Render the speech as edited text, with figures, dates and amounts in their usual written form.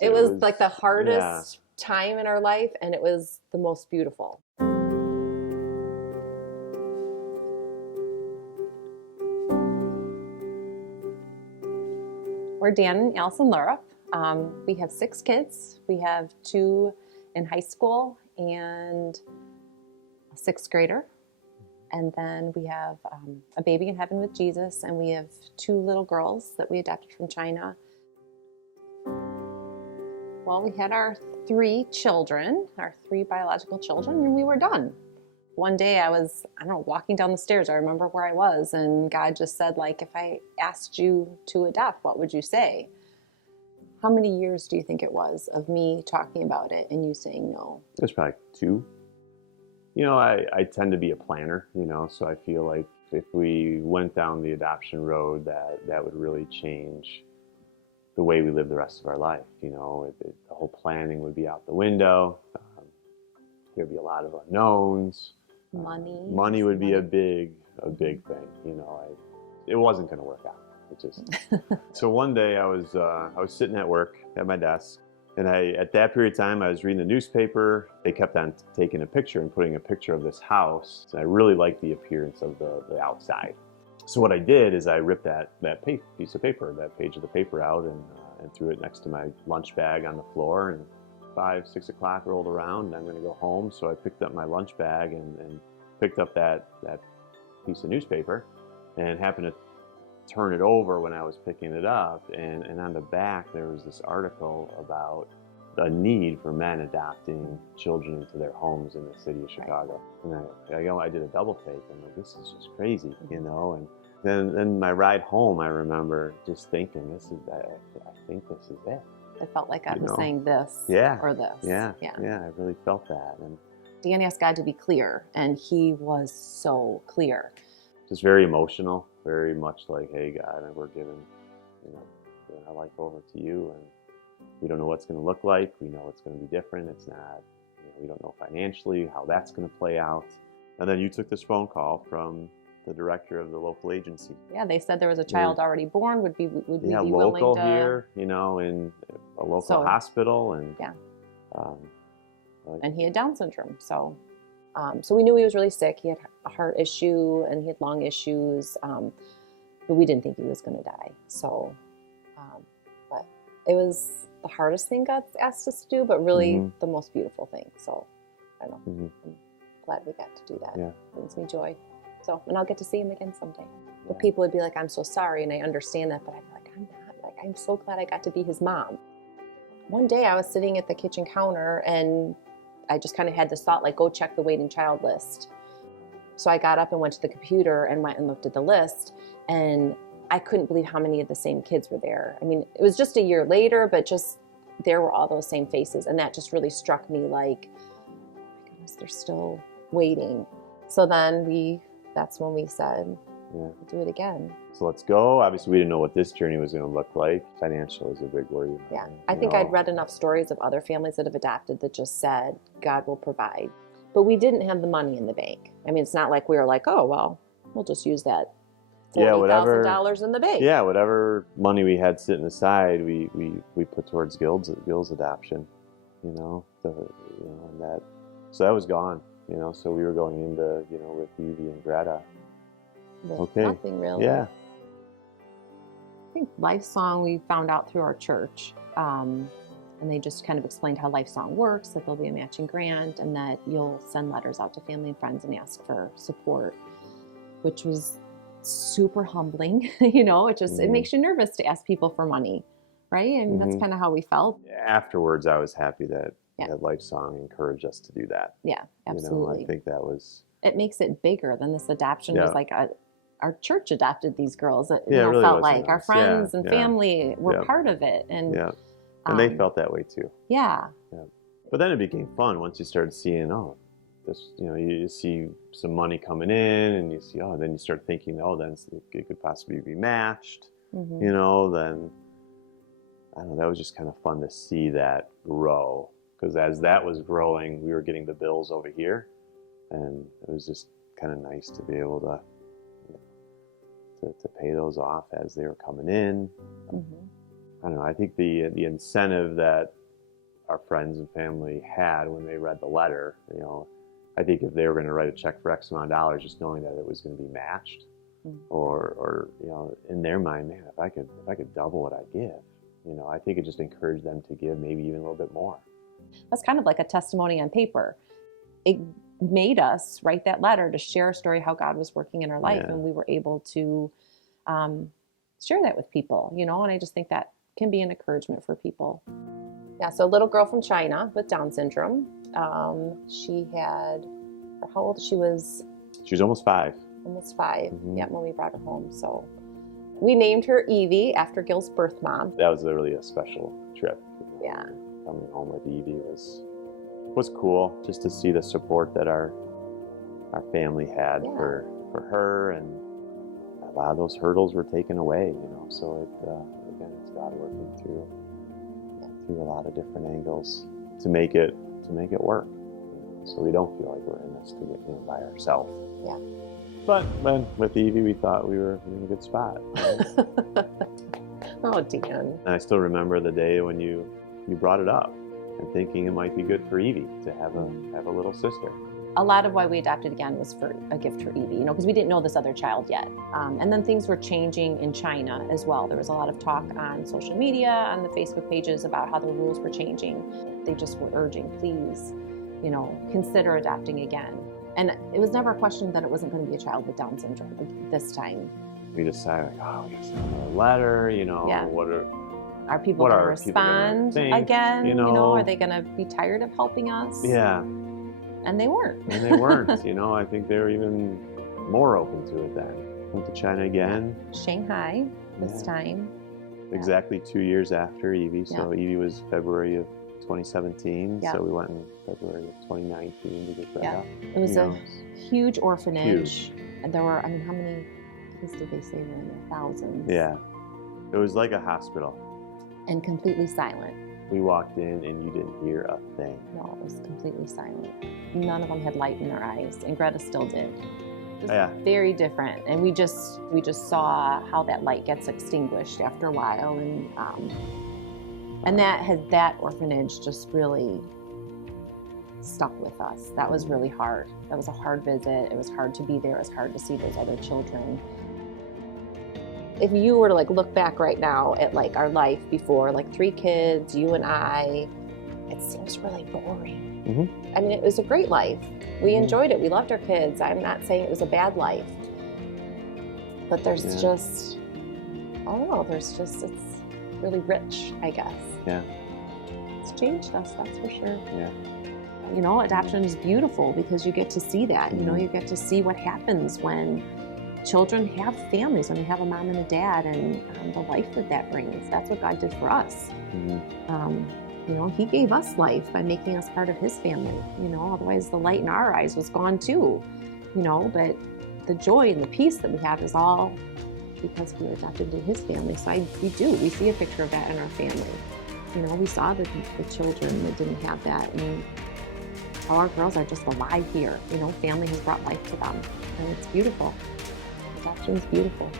It was like the yeah. hardest time in our life, and it was the most beautiful. We're Dan and Allison Laura. We have 6 kids. We have 2 in high school and a 6th grader. And then we have a baby in heaven with Jesus, and we have 2 little girls that we adopted from China. Well, we had our 3 children, our 3 biological children, and we were done. One day I was, I don't know, walking down the stairs. I remember where I was, and God just said, like, if I asked you to adopt, what would you say? How many years do you think it was of me talking about it and you saying no? It was probably 2. You know, I tend to be a planner, you know, so I feel like if we went down the adoption road, that would really change the way we live the rest of our life. You know, the whole planning would be out the window. There'd be a lot of unknowns. Money would be a big thing. You know, it wasn't going to work out. It just. So one day I was sitting at work at my desk, and at that period of time I was reading the newspaper. They kept on taking a picture and putting a picture of this house. And I really liked the appearance of the outside. So what I did is I ripped that piece of paper, that page of the paper out, and threw it next to my lunch bag on the floor. And 5, 6 o'clock rolled around, and I'm going to go home. So I picked up my lunch bag and picked up that piece of newspaper, and happened to turn it over when I was picking it up. And on the back there was this article about the need for men adopting children into their homes in the city of Chicago. And I did a double take. I'm like, this is just crazy, you know. And then my ride home, I remember just thinking, I think this is it. It felt like God was saying this or this. Yeah, I really felt that. And Dan asked God to be clear, and he was so clear. Just very emotional, very much like, hey, God, we're giving our life over to you, and we don't know what's going to look like. We know it's going to be different. It's not, we don't know financially how that's going to play out. And then you took this phone call from the director of the local agency. Yeah, they said there was a child already born. Would we be willing local to... here, in a local hospital, and and he had Down syndrome. So we knew he was really sick. He had a heart issue and he had lung issues, but we didn't think he was going to die. So, but it was the hardest thing God asked us to do, but really the most beautiful thing. So, I don't know. I'm glad we got to do that. Yeah. It brings me joy. So, and I'll get to see him again someday. But people would be like, I'm so sorry, and I understand that, but I'd be like, I'm not. Like, I'm so glad I got to be his mom. One day I was sitting at the kitchen counter, and I just kind of had this thought, like, go check the waiting child list. So I got up and went to the computer and went and looked at the list, and I couldn't believe how many of the same kids were there. I mean, it was just a year later, but just there were all those same faces, and that just really struck me like, oh my goodness, they're still waiting. So then that's when we said, we'll do it again. So let's go. Obviously, we didn't know what this journey was going to look like. Financial is a big word. Yeah. I think I'd read enough stories of other families that have adopted that just said, God will provide. But we didn't have the money in the bank. I mean, it's not like we were like, oh, well, we'll just use that $40,000 in the bank. Yeah, whatever money we had sitting aside, we put towards Gil's adoption, and that. So that was gone, So we were going into, with Evie and Greta. With nothing really. Yeah. I think Lifesong we found out through our church, and they just kind of explained how Lifesong works, that there'll be a matching grant, and that you'll send letters out to family and friends and ask for support, which was super humbling. It makes you nervous to ask people for money, right? And that's kind of how we felt. Afterwards, I was happy that Lifesong encoured us to do that. Yeah, absolutely. I think that was... It makes it bigger than this adoption was like our church adopted these girls. It really felt like our friends and family were part of it. And they felt that way too. Yeah. But then it became fun once you started seeing, this, you see some money coming in, and you see, then you start thinking, then it could possibly be matched. Then, I don't know, that was just kind of fun to see that grow. Because as that was growing, we were getting the bills over here. And it was just kind of nice to be able to pay those off as they were coming in. I don't know, I think the incentive that our friends and family had when they read the letter, I think if they were going to write a check for X amount of dollars, just knowing that it was going to be matched, or in their mind, man, if I could double what I give, I think it just encouraged them to give maybe even a little bit more. That's kind of like a testimony on paper. It made us write that letter to share our story, how God was working in our life, and we were able to share that with people, and I just think that can be an encouragement for people. Yeah, so a little girl from China with Down syndrome. She had, how old? She was almost 5. Almost 5, yeah, when we brought her home. So we named her Evie after Gil's birth mom. That was really a special trip. Yeah. Coming home with Evie was cool, just to see the support that our family had for her, and a lot of those hurdles were taken away, so again, it's God working through a lot of different angles to make it work, so we don't feel like we're in this to get by ourselves. Yeah. But then with Evie, we thought we were in a good spot. Right? Oh, Dan. And I still remember the day when you brought it up and thinking it might be good for Evie to have a little sister. A lot of why we adopted again was for a gift for Evie, because we didn't know this other child yet. And then things were changing in China as well. There was a lot of talk on social media, on the Facebook pages about how the rules were changing. They just were urging, please, consider adopting again. And it was never a question that it wasn't going to be a child with Down syndrome this time. We decided, we just sent a letter, Are people going to respond again? Are they going to be tired of helping us? Yeah. And they weren't. I think they were even more open to it then. Went to China again. Shanghai this time. Exactly 2 years after Evie. So Evie was February of 2017. Yeah. So we went in February of 2019 to get that up. It was a huge orphanage. And there were, how many kids did they say were in there? Thousands. Yeah. It was like a hospital. And completely silent. We walked in and you didn't hear a thing. No, it was completely silent. None of them had light in their eyes, and Greta still did. It was very different, and we just saw how that light gets extinguished after a while, and that orphanage just really stuck with us. That was really hard. That was a hard visit. It was hard to be there. It was hard to see those other children. If you were to look back right now at our life before, 3 kids, you and I, it seems really boring. Mm-hmm. It was a great life. We enjoyed it. We loved our kids. I'm not saying it was a bad life. But there's just, I don't know, it's really rich, I guess. Yeah. It's changed us, that's for sure. Yeah. Adoption is beautiful because you get to see that. You get to see what happens when children have families, when they have a mom and a dad, and the life that brings. That's what God did for us. He gave us life by making us part of his family. Otherwise the light in our eyes was gone too. But the joy and the peace that we have is all because we were adopted into his family. So we see a picture of that in our family. We saw the children that didn't have that, and all our girls are just alive here. Family has brought life to them, and it's beautiful. Adoption is beautiful.